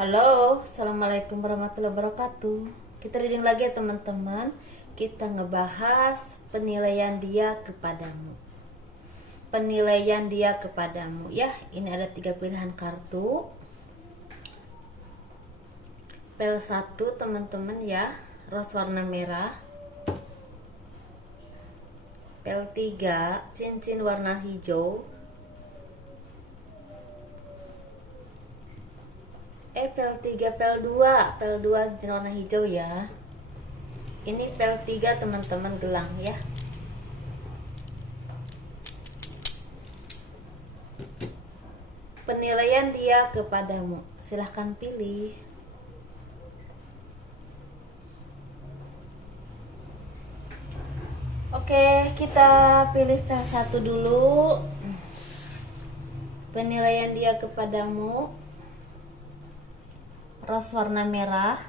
Halo, assalamualaikum warahmatullahi wabarakatuh. Kita reading lagi ya teman-teman. Kita ngebahas penilaian dia kepadamu. Penilaian dia kepadamu ya. Ini ada 3 pilihan kartu. Pel 1 teman-teman ya, rose warna merah. Pel 3 cincin warna hijau. Pel 3, pel 2 cincin warna hijau ya. Ini pel 3 teman-teman, gelang ya. Penilaian dia kepadamu, silahkan pilih. Oke, kita pilih pel 1 dulu. Penilaian dia kepadamu, rose warna merah.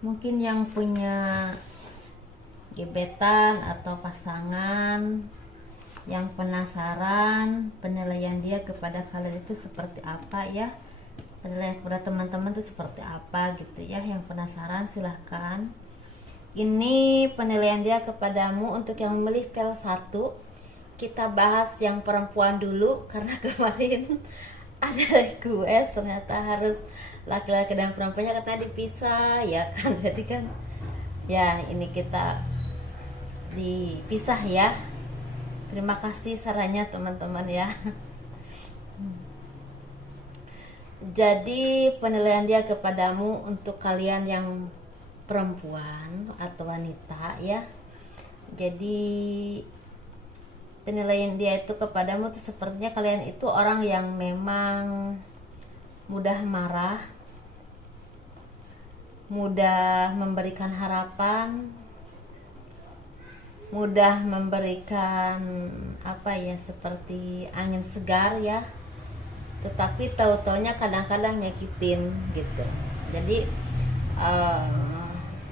Mungkin yang punya gebetan atau pasangan yang penasaran penilaian dia kepada kalian itu seperti apa ya, penilaian kepada teman-teman itu seperti apa gitu ya. Yang penasaran silahkan. Ini penilaian dia kepadamu. Untuk yang memilih pel 1, kita bahas yang perempuan dulu karena kemarin ada request ternyata harus laki-laki dan perempuannya katanya dipisah ya kan. Jadi kan ya ini kita dipisah ya. Terima kasih sarannya teman-teman ya. Jadi penilaian dia kepadamu untuk kalian yang perempuan atau wanita ya. Jadi penilaian dia itu kepadamu tuh sepertinya kalian itu orang yang memang mudah marah, mudah memberikan harapan, mudah memberikan apa ya, seperti angin segar ya. Tetapi tahu-taunya kadang-kadang nyakitin gitu. Jadi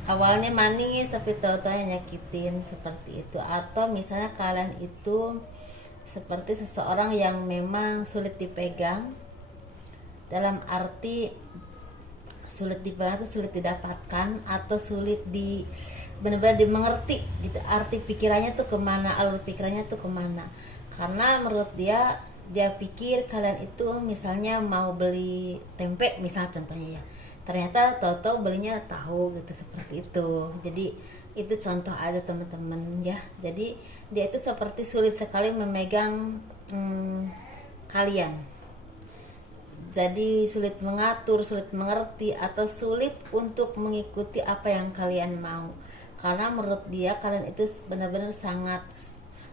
awalnya manis tapi tahu-taunya nyakitin seperti itu. Atau misalnya kalian itu seperti seseorang yang memang sulit dipegang, dalam arti sulit dipegang itu sulit didapatkan atau sulit benar-benar dimengerti gitu, arti pikirannya tuh kemana, alur pikirannya tuh kemana. Karena menurut dia pikir kalian itu misalnya mau beli tempe misal contohnya ya, ternyata tahu-tahu belinya tahu gitu, seperti itu. Jadi itu contoh aja teman-teman ya. Jadi dia itu seperti sulit sekali memegang kalian. Jadi sulit mengatur, sulit mengerti, atau sulit untuk mengikuti apa yang kalian mau. Karena menurut dia kalian itu benar-benar sangat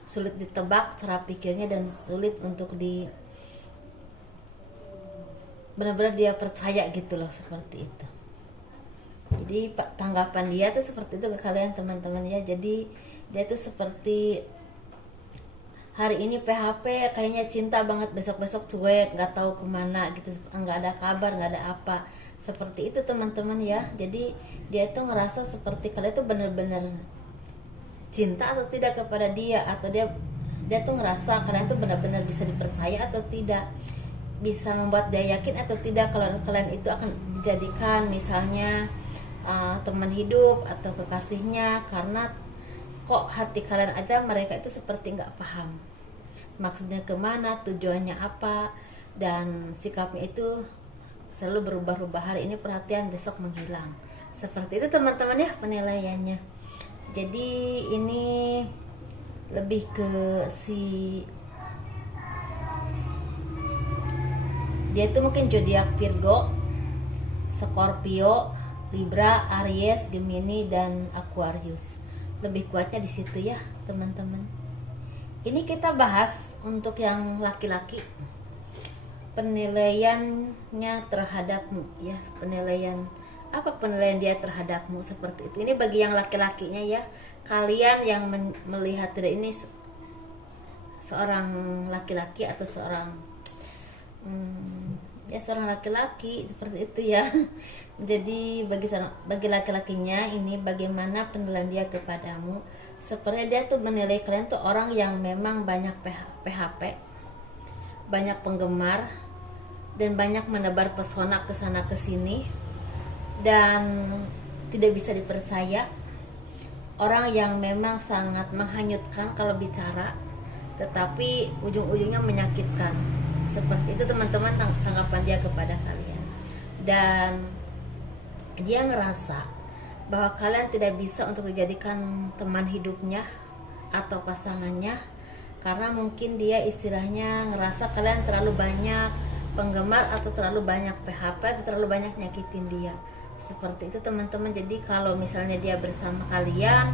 sulit ditebak cara pikirnya dan sulit untuk benar-benar dia percaya gitu loh, seperti itu. Jadi tanggapan dia tuh seperti itu ke kalian teman-teman ya. Jadi dia tuh seperti hari ini PHP kayaknya cinta banget, besok-besok cuek, nggak tahu kemana gitu, nggak ada kabar, nggak ada apa, seperti itu teman-teman ya. Jadi dia tuh ngerasa seperti kalian tuh bener-bener cinta atau tidak kepada dia, atau dia tuh ngerasa kalian tuh benar-benar bisa dipercaya atau tidak, bisa membuat dia yakin atau tidak kalau kalian itu akan dijadikan misalnya teman hidup atau kekasihnya. Karena kok hati kalian aja mereka itu seperti nggak paham maksudnya kemana, tujuannya apa, dan sikapnya itu selalu berubah-ubah. Hari ini perhatian, besok menghilang. Seperti itu teman-teman ya penilaiannya. Jadi ini lebih ke dia itu mungkin zodiak Virgo, Scorpio, Libra, Aries, Gemini, dan Aquarius. Lebih kuatnya di situ ya teman-teman. Ini kita bahas untuk yang laki-laki, penilaiannya terhadapmu ya. Penilaian dia terhadapmu seperti itu. Ini bagi yang laki-lakinya ya. Kalian yang melihat tidak ini seorang laki-laki atau seorang ya seorang laki-laki seperti itu ya. Jadi bagi laki-lakinya ini bagaimana penilaian dia kepadamu, sepertinya dia tuh menilai kalian tuh orang yang memang banyak PHP, banyak penggemar, dan banyak menebar pesona ke sana ke sini, dan tidak bisa dipercaya, orang yang memang sangat menghanyutkan kalau bicara, tetapi ujung-ujungnya menyakitkan. Seperti itu teman-teman tanggapan dia kepada kalian. Dan dia ngerasa bahwa kalian tidak bisa untuk dijadikan teman hidupnya atau pasangannya, karena mungkin dia istilahnya ngerasa kalian terlalu banyak penggemar atau terlalu banyak PHP atau terlalu banyak nyakitin dia. Seperti itu teman-teman. Jadi kalau misalnya dia bersama kalian,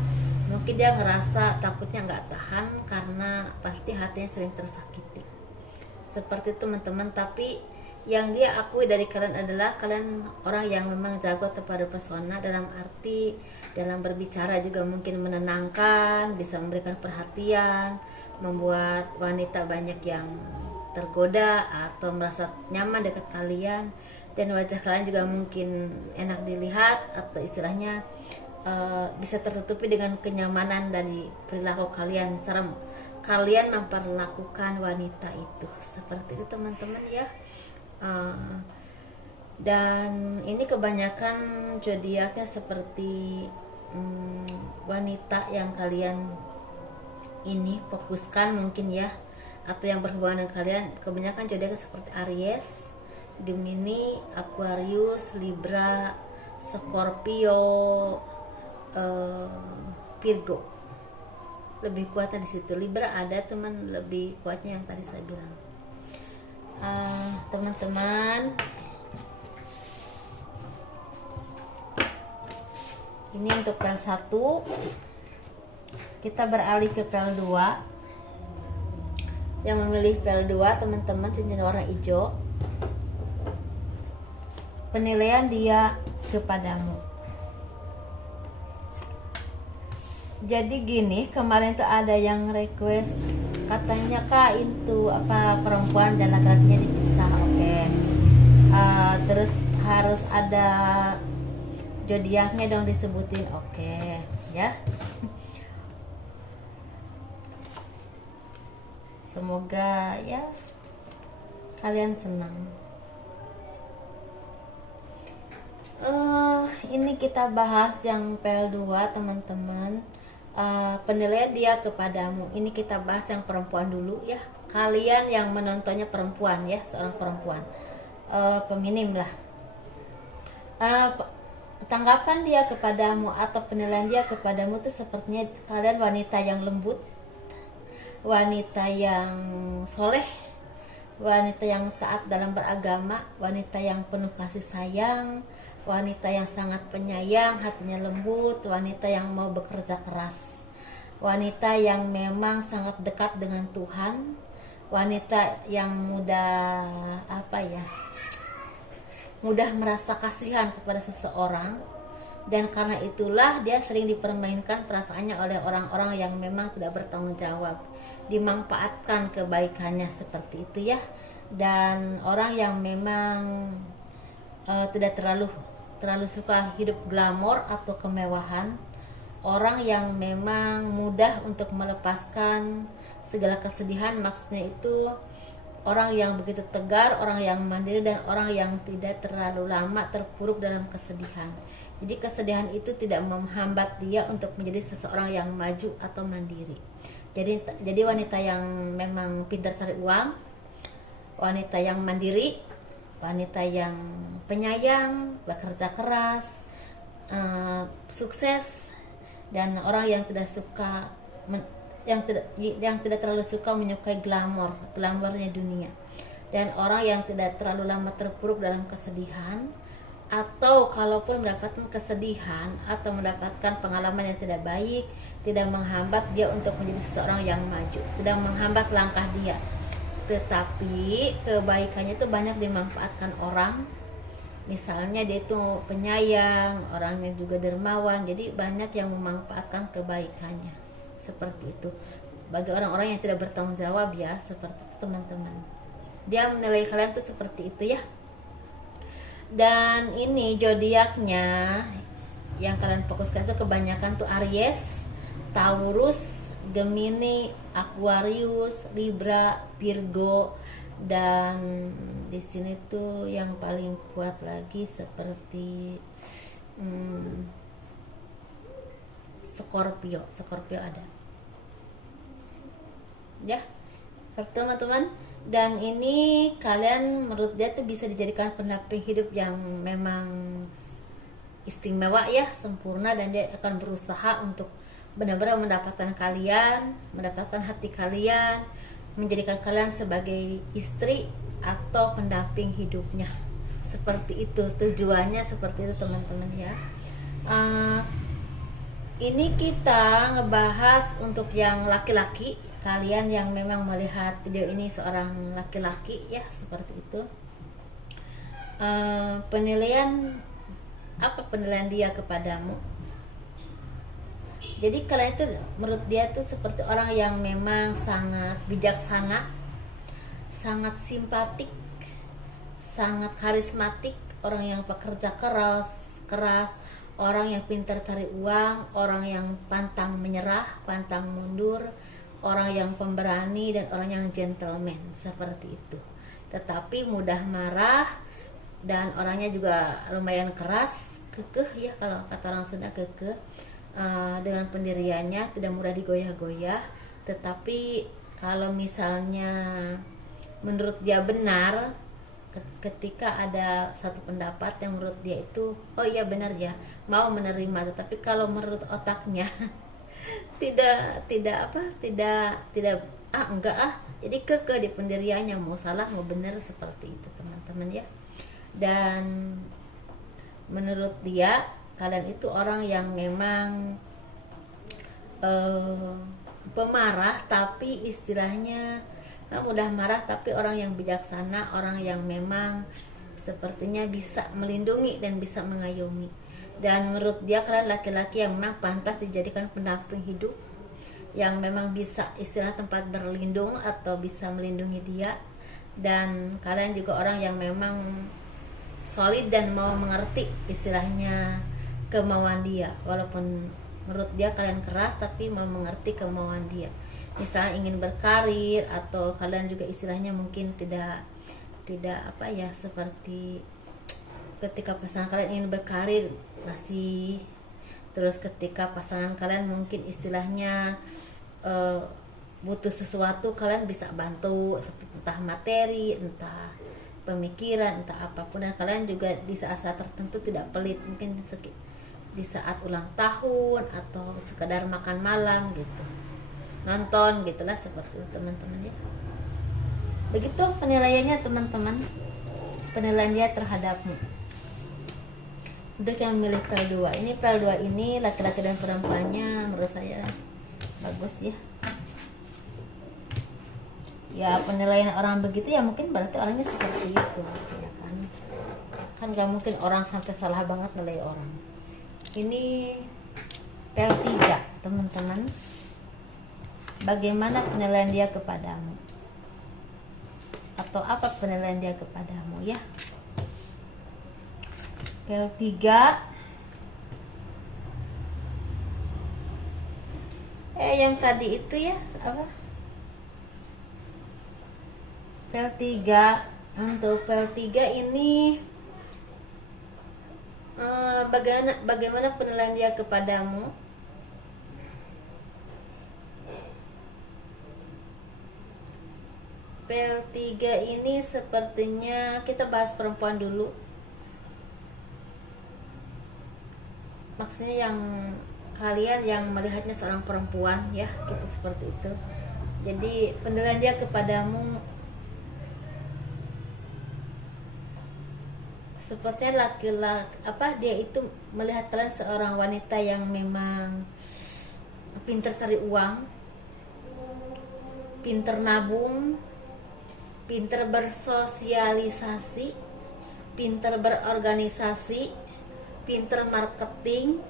mungkin dia ngerasa takutnya nggak tahan karena pasti hatinya sering tersakiti. Seperti itu teman-teman. Tapi yang dia akui dari kalian adalah kalian orang yang memang jago pada pesona, dalam arti dalam berbicara juga mungkin menenangkan, bisa memberikan perhatian, membuat wanita banyak yang tergoda atau merasa nyaman dekat kalian. Dan wajah kalian juga mungkin enak dilihat, atau istilahnya bisa tertutupi dengan kenyamanan dari perilaku kalian, cara kalian memperlakukan wanita itu. Seperti itu teman-teman ya. Dan ini kebanyakan zodiaknya seperti wanita yang kalian ini fokuskan mungkin ya, atau yang berhubungan dengan kalian. Kebanyakan zodiaknya seperti Aries, Gemini, Aquarius, Libra, Scorpio, Virgo. Lebih kuatnya di situ. Libra ada teman, lebih kuatnya yang tadi saya bilang. Teman-teman, ini untuk pel 1. Kita beralih ke pel 2. Yang memilih pel 2 teman-teman, cincin warna hijau. Penilaian dia kepadamu. Jadi gini, kemarin tuh ada yang request, katanya Kak itu apa perempuan dan laki-lakinya dipisah. Oke. Terus harus ada zodiaknya dong disebutin. Oke ya. Semoga ya kalian senang. Ini kita bahas yang pel 2 teman-teman. Penilaian dia kepadamu. Ini kita bahas yang perempuan dulu ya. Kalian yang menontonnya perempuan ya, seorang perempuan, peminim lah. Tanggapan dia kepadamu atau penilaian dia kepadamu itu sepertinya kalian wanita yang lembut, wanita yang soleh, wanita yang taat dalam beragama, wanita yang penuh kasih sayang, wanita yang sangat penyayang, hatinya lembut, wanita yang mau bekerja keras, wanita yang memang sangat dekat dengan Tuhan, wanita yang mudah merasa kasihan kepada seseorang. Dan karena itulah dia sering dipermainkan perasaannya oleh orang-orang yang memang tidak bertanggung jawab, dimanfaatkan kebaikannya seperti itu ya. Dan orang yang memang tidak terlalu suka hidup glamor atau kemewahan, orang yang memang mudah untuk melepaskan segala kesedihan. Maksudnya itu orang yang begitu tegar, orang yang mandiri, dan orang yang tidak terlalu lama terpuruk dalam kesedihan. Jadi kesedihan itu tidak menghambat dia untuk menjadi seseorang yang maju atau mandiri. Jadi wanita yang memang pintar cari uang, wanita yang mandiri, wanita yang penyayang, bekerja keras, sukses, dan orang yang tidak suka yang tidak terlalu suka menyukai glamornya dunia, dan orang yang tidak terlalu lama terpuruk dalam kesedihan, atau kalaupun mendapatkan kesedihan atau mendapatkan pengalaman yang tidak baik, tidak menghambat dia untuk menjadi seseorang yang maju, tidak menghambat langkah dia, tetapi kebaikannya itu banyak dimanfaatkan orang. Misalnya dia itu penyayang, orangnya juga dermawan, jadi banyak yang memanfaatkan kebaikannya. Seperti itu bagi orang-orang yang tidak bertanggung jawab ya. Seperti itu teman-teman, dia menilai kalian tuh seperti itu ya. Dan ini zodiaknya yang kalian fokuskan itu kebanyakan tuh Aries, Taurus, Gemini, Aquarius, Libra, Virgo, dan di sini tuh yang paling kuat lagi seperti Scorpio ada ya teman-teman. Dan ini kalian menurut dia tuh bisa dijadikan pendamping hidup yang memang istimewa ya, sempurna, dan dia akan berusaha untuk benar-benar mendapatkan kalian, mendapatkan hati kalian, menjadikan kalian sebagai istri atau pendamping hidupnya. Seperti itu tujuannya, seperti itu teman-teman ya. Ini kita ngebahas untuk yang laki-laki. Kalian yang memang melihat video ini seorang laki-laki ya, seperti itu. Penilaian dia kepadamu? Jadi kalian itu menurut dia tuh seperti orang yang memang sangat bijaksana, sangat simpatik, sangat karismatik, orang yang pekerja keras, orang yang pintar cari uang, orang yang pantang menyerah, pantang mundur, orang yang pemberani, dan orang yang gentleman, seperti itu. Tetapi mudah marah, dan orangnya juga lumayan keras, kekeh ya, kalau kata orang Sunda kekeh, dengan pendiriannya, tidak mudah digoyah-goyah. Tetapi kalau misalnya menurut dia benar, ketika ada satu pendapat yang menurut dia itu oh iya benar ya, mau menerima. Tetapi kalau menurut otaknya tidak enggak, jadi kekeh di pendiriannya, mau salah mau benar, seperti itu teman-teman ya. Dan menurut dia kalian itu orang yang memang pemarah, tapi istilahnya mudah marah, tapi orang yang bijaksana, orang yang memang sepertinya bisa melindungi dan bisa mengayomi. Dan menurut dia kalian laki-laki yang memang pantas dijadikan pendamping hidup, yang memang bisa istilah tempat berlindung atau bisa melindungi dia. Dan kalian juga orang yang memang solid dan mau mengerti istilahnya kemauan dia, walaupun menurut dia kalian keras, tapi mau mengerti kemauan dia. Misalnya ingin berkarir, atau kalian juga istilahnya mungkin tidak seperti ketika pasangan kalian ingin berkarir masih, terus ketika pasangan kalian mungkin istilahnya butuh sesuatu, kalian bisa bantu, entah materi, entah pemikiran, entah apapun. Dan kalian juga di saat-saat tertentu tidak pelit, mungkin di saat ulang tahun atau sekedar makan malam gitu, nonton gitulah, seperti itu teman-teman ya. Begitu penilaiannya teman-teman, penilaian dia terhadapmu. Untuk yang memilih PL2 ini, PL2 ini laki-laki dan perempuannya menurut saya bagus ya. Ya penilaian orang begitu ya mungkin berarti orangnya seperti itu ya kan gak mungkin orang sampai salah banget nilai orang. Ini PL3 teman-teman, bagaimana penilaian dia kepadamu, atau apa penilaian dia kepadamu ya. PL3 yang tadi itu ya apa, PL3. Untuk PL3 ini bagaimana penilaian dia kepadamu? PL3 ini sepertinya kita bahas perempuan dulu. Maksudnya yang kalian yang melihatnya seorang perempuan ya, gitu, seperti itu. Jadi penilaian dia kepadamu sepertinya laki-laki dia itu melihat kalian seorang wanita yang memang pintar cari uang, pintar nabung, pintar bersosialisasi, pintar berorganisasi, pintar marketing,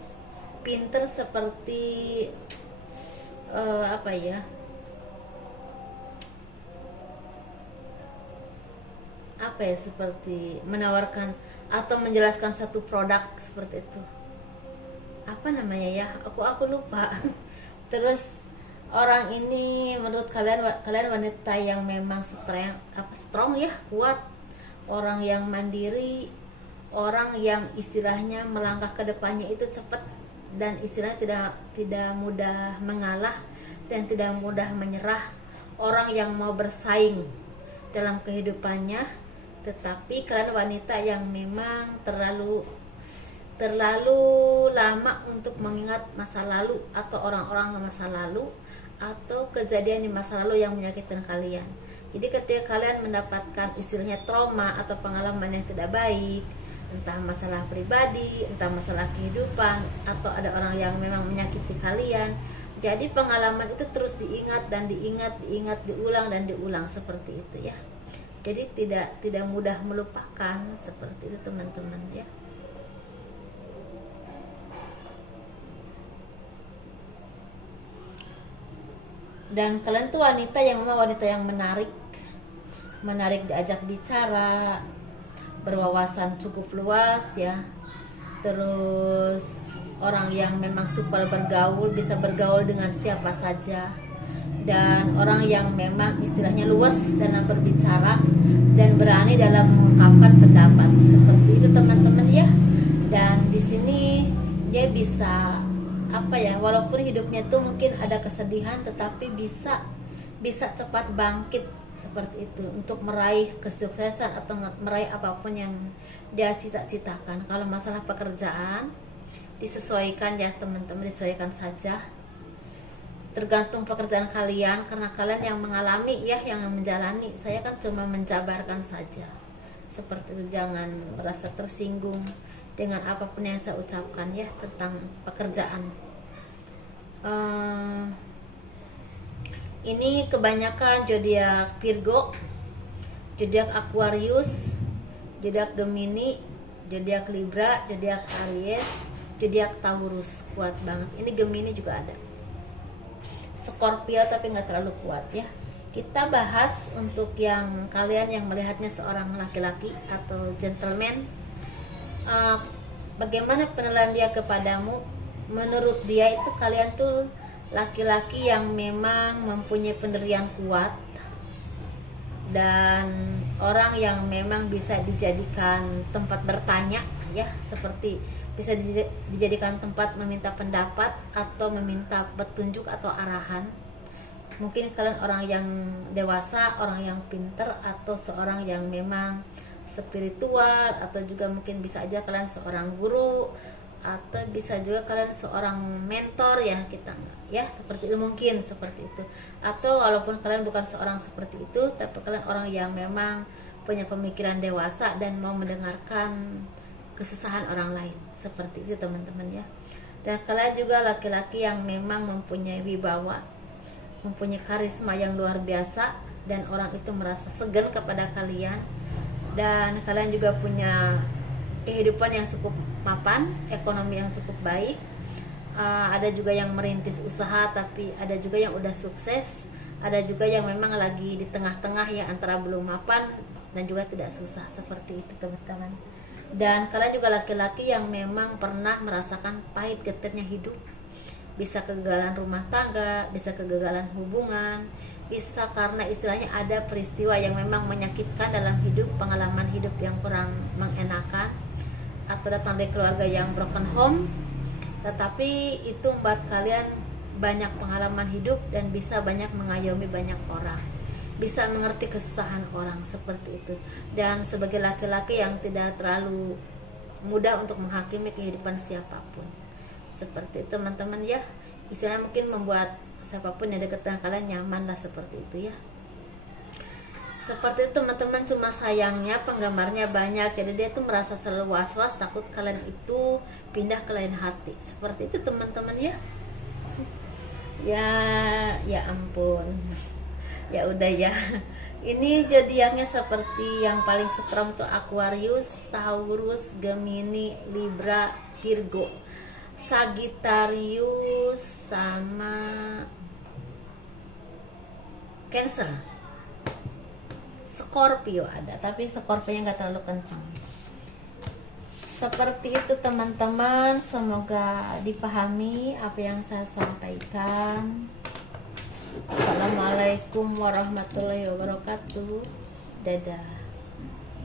pintar seperti seperti menawarkan atau menjelaskan satu produk seperti itu. Apa namanya ya, aku lupa. Terus orang ini menurut kalian wanita yang memang strong ya, kuat, orang yang mandiri, orang yang istilahnya melangkah ke depannya itu cepat, dan istilahnya tidak mudah mengalah dan tidak mudah menyerah, orang yang mau bersaing dalam kehidupannya. Tetapi kalian wanita yang memang terlalu lama untuk mengingat masa lalu atau orang-orang masa lalu atau kejadian di masa lalu yang menyakitkan kalian. Jadi ketika kalian mendapatkan istilahnya trauma atau pengalaman yang tidak baik, entah masalah pribadi, entah masalah kehidupan, atau ada orang yang memang menyakiti kalian, jadi pengalaman itu terus diingat, diulang dan diulang seperti itu ya. Jadi tidak mudah melupakan seperti itu teman-teman ya. Dan kalian tuh wanita yang memang wanita yang menarik diajak bicara, berwawasan cukup luas ya. Terus orang yang memang super bergaul, bisa bergaul dengan siapa saja, dan orang yang memang istilahnya luas dalam berbicara dan berani dalam mengungkapkan pendapat seperti itu teman-teman ya. Dan di sini dia bisa walaupun hidupnya tuh mungkin ada kesedihan, tetapi bisa cepat bangkit seperti itu untuk meraih kesuksesan atau meraih apapun yang dia cita-citakan. Kalau masalah pekerjaan disesuaikan ya teman-teman, disesuaikan saja, tergantung pekerjaan kalian, karena kalian yang mengalami ya, yang menjalani. Saya kan cuma menjabarkan saja seperti itu. Jangan merasa tersinggung dengan apapun yang saya ucapkan ya tentang pekerjaan. Ini kebanyakan zodiak Virgo, zodiak Aquarius, zodiak Gemini, zodiak Libra, zodiak Aries, zodiak Taurus. Kuat banget. Ini Gemini juga ada, Scorpio tapi nggak terlalu kuat ya. Kita bahas untuk yang kalian yang melihatnya seorang laki-laki atau gentleman, bagaimana penilaian dia kepadamu. Menurut dia itu kalian tuh laki-laki yang memang mempunyai pendirian kuat dan orang yang memang bisa dijadikan tempat bertanya ya, seperti bisa dijadikan tempat meminta pendapat atau meminta petunjuk atau arahan. Mungkin kalian orang yang dewasa, orang yang pinter, atau seorang yang memang spiritual, atau juga mungkin bisa aja kalian seorang guru, atau bisa juga kalian seorang mentor ya, kita ya seperti itu, mungkin seperti itu. Atau walaupun kalian bukan seorang seperti itu, tapi kalian orang yang memang punya pemikiran dewasa dan mau mendengarkan kesusahan orang lain, seperti itu teman-teman ya. Dan kalian juga laki-laki yang memang mempunyai wibawa, mempunyai karisma yang luar biasa, dan orang itu merasa segan kepada kalian. Dan kalian juga punya kehidupan yang cukup mapan, ekonomi yang cukup baik. Ada juga yang merintis usaha, tapi ada juga yang udah sukses. Ada juga yang memang lagi di tengah-tengah ya, antara belum mapan dan juga tidak susah, seperti itu teman-teman. Dan kalian juga laki-laki yang memang pernah merasakan pahit getirnya hidup. Bisa kegagalan rumah tangga, bisa kegagalan hubungan, bisa karena istilahnya ada peristiwa yang memang menyakitkan dalam hidup, pengalaman hidup yang kurang mengenakan, atau datang dari keluarga yang broken home. Tetapi itu membuat kalian banyak pengalaman hidup dan bisa banyak mengayomi banyak orang, bisa mengerti kesusahan orang, seperti itu. Dan sebagai laki-laki yang tidak terlalu mudah untuk menghakimi kehidupan siapapun, seperti itu teman-teman ya. Istilahnya mungkin membuat siapapun yang dekat dengan kalian nyaman lah, seperti itu ya. Seperti itu teman-teman. Cuma sayangnya penggemarnya banyak, jadi dia tuh merasa selalu was-was, takut kalian itu pindah ke lain hati, seperti itu teman-teman ya. Ya ampun, ya udah ya. Ini zodiaknya seperti yang paling strong tuh Aquarius, Taurus, Gemini, Libra, Virgo, Sagittarius, sama Cancer. Scorpio ada, tapi Scorpio nggak terlalu kencang. Seperti itu teman-teman, semoga dipahami apa yang saya sampaikan. Assalamualaikum warahmatullahi wabarakatuh. Dadah.